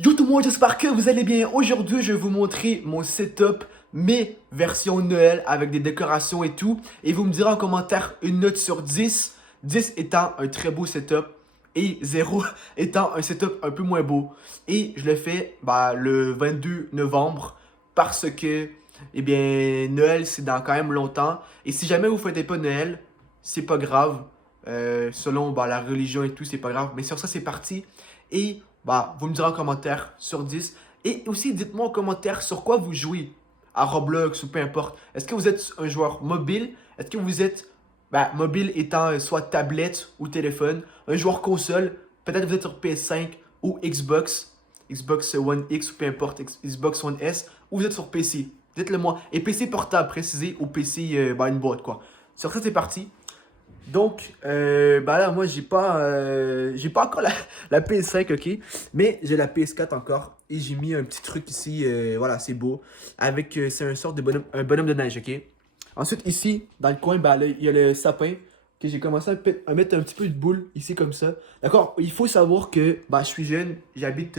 Yo tout le monde, j'espère que vous allez bien. Aujourd'hui, je vais vous montrer mon setup, mes versions Noël avec des décorations et tout. Et vous me direz en commentaire une note sur 10. 10 étant un très beau setup et 0 étant un setup un peu moins beau. Et je le fais le 22 novembre parce que, eh bien, Noël c'est dans quand même longtemps. Et si jamais vous ne fêtez pas Noël, c'est pas grave. Selon la religion et tout, c'est pas grave. Mais sur ça, c'est parti. Et vous me direz en commentaire sur 10. Et aussi, dites-moi en commentaire sur quoi vous jouez à Roblox ou peu importe. Est-ce que vous êtes un joueur mobile? Est-ce que vous êtes mobile étant soit tablette ou téléphone? Un joueur console? Peut-être vous êtes sur PS5 ou Xbox. Xbox One X ou peu importe, Xbox One S. Ou vous êtes sur PC. Dites-le moi. Et PC portable précisé ou PC une boîte quoi. Sur ça, c'est parti. Donc, là, moi, j'ai pas encore la PS5, ok? Mais j'ai la PS4 encore. Et j'ai mis un petit truc ici, voilà, c'est beau. Avec, c'est un sorte de un bonhomme de neige, ok? Ensuite, ici, dans le coin, là, il y a le sapin. Que j'ai commencé à mettre un petit peu de boule ici, comme ça. D'accord? Il faut savoir que, je suis jeune, j'habite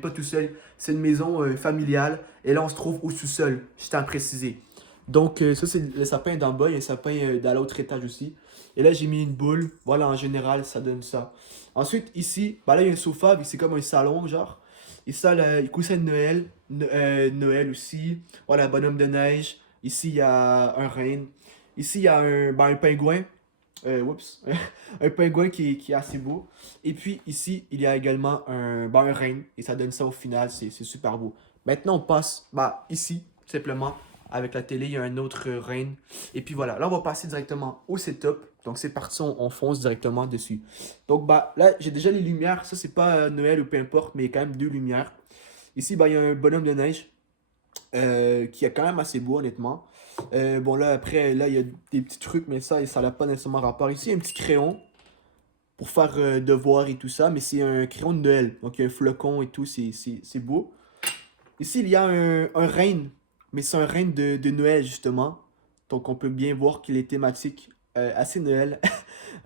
pas tout seul. C'est une maison familiale. Et là, on se trouve au sous-sol, je tiens à préciser. Donc, ça, c'est le sapin d'en bas. Il y a un sapin dans l'autre étage aussi. Et là, j'ai mis une boule. Voilà, en général, ça donne ça. Ensuite, ici, là, il y a un sofa. C'est comme un salon, genre. Et ça, là, il coussin de Noël. Noël aussi. Voilà, bonhomme de neige. Ici, il y a un renne. Ici, il y a un pingouin. Oups. Un pingouin qui est assez beau. Et puis, ici, il y a également un renne. Et ça donne ça au final. C'est super beau. Maintenant, on passe ici, tout simplement. Avec la télé, il y a un autre renne. Et puis voilà, là on va passer directement au setup. Donc c'est parti, on fonce directement dessus. Donc là j'ai déjà les lumières. Ça c'est pas Noël ou peu importe, mais il y a quand même deux lumières. Ici il y a un bonhomme de neige qui est quand même assez beau honnêtement. Bon là après, là il y a des petits trucs, mais ça n'a pas nécessairement rapport. Ici il y a un petit crayon pour faire devoir et tout ça, mais c'est un crayon de Noël. Donc il y a un flocon et tout, c'est beau. Ici, il y a un renne, mais c'est un renne de Noël, justement. Donc, on peut bien voir qu'il est thématique assez Noël.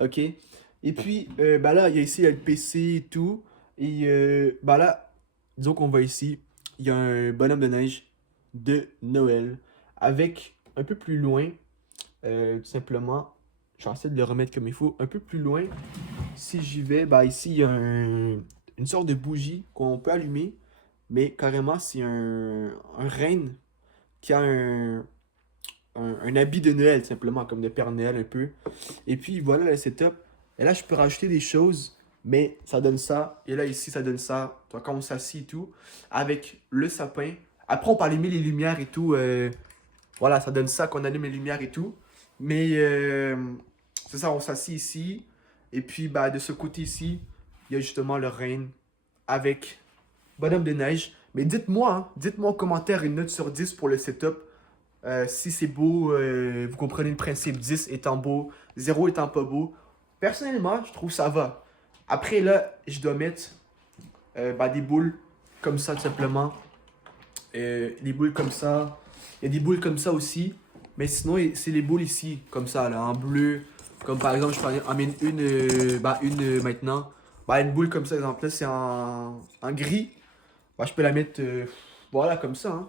Ok? Et puis, là, il y a le PC et tout. Et là, disons qu'on va ici. Il y a un bonhomme de neige de Noël. Avec un peu plus loin, tout simplement, je vais essayer de le remettre comme il faut. Un peu plus loin, si j'y vais, ici, il y a une sorte de bougie qu'on peut allumer. Mais carrément, c'est un renne qui a un habit de Noël, simplement, comme de Père Noël un peu. Et puis voilà le setup. Et là, je peux rajouter des choses, mais ça donne ça. Et là, ici, ça donne ça. Toi, quand on s'assit et tout, avec le sapin. Après, on peut allumer les lumières et tout. Voilà, ça donne ça qu'on allume les lumières et tout. Mais c'est ça, on s'assit ici. Et puis, de ce côté ici, il y a justement le renne avec bonhomme de neige. Mais dites-moi, hein, dites-moi en commentaire une note sur 10 pour le setup. Si c'est beau, vous comprenez le principe, 10 étant beau, 0 étant pas beau. Personnellement, je trouve ça va. Après, là, je dois mettre des boules comme ça, tout simplement. Des boules comme ça. Il y a des boules comme ça aussi. Mais sinon, c'est les boules ici, comme ça, là, en bleu. Comme par exemple, je peux en mettre une maintenant. Une boule comme ça, exemple, là, c'est en gris. Je peux la mettre voilà comme ça, hein.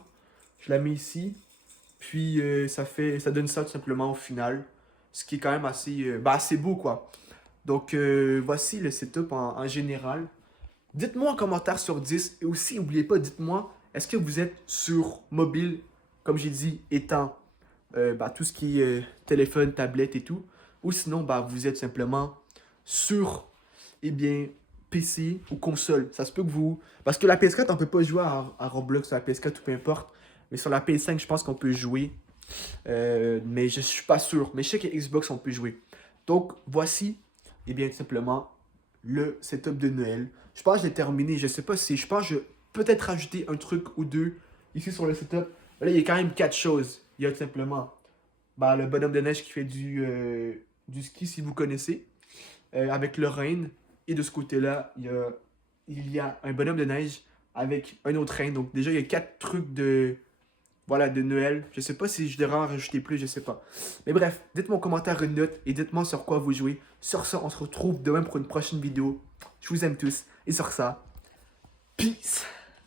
Je la mets ici. Puis ça donne ça tout simplement au final. Ce qui est quand même assez beau quoi. Donc voici le setup en général. Dites-moi en commentaire sur 10. Et aussi, n'oubliez pas, dites-moi, est-ce que vous êtes sur mobile, comme j'ai dit, étant tout ce qui est téléphone, tablette et tout. Ou sinon, vous êtes simplement sur PC ou console. Ça se peut que vous. Parce que la PS4, on peut pas jouer à Roblox sur la PS4 ou peu importe. Mais sur la PS5, je pense qu'on peut jouer. Mais je suis pas sûr. Mais je sais qu'à Xbox, on peut jouer. Donc, voici, tout simplement, le setup de Noël. Je pense que je l'ai terminé. Je sais pas si. Je pense que je vais peut-être rajouter un truc ou deux ici sur le setup. Là, il y a quand même quatre choses. Il y a tout simplement le bonhomme de neige qui fait du ski, si vous connaissez. Avec le renne. Et de ce côté-là, il y a un bonhomme de neige avec un autre renne. Donc déjà, il y a quatre trucs de Noël. Je sais pas si je devrais en rajouter plus, je sais pas. Mais bref, dites-moi en commentaire une note et dites-moi sur quoi vous jouez. Sur ça, on se retrouve demain pour une prochaine vidéo. Je vous aime tous. Et sur ça, peace!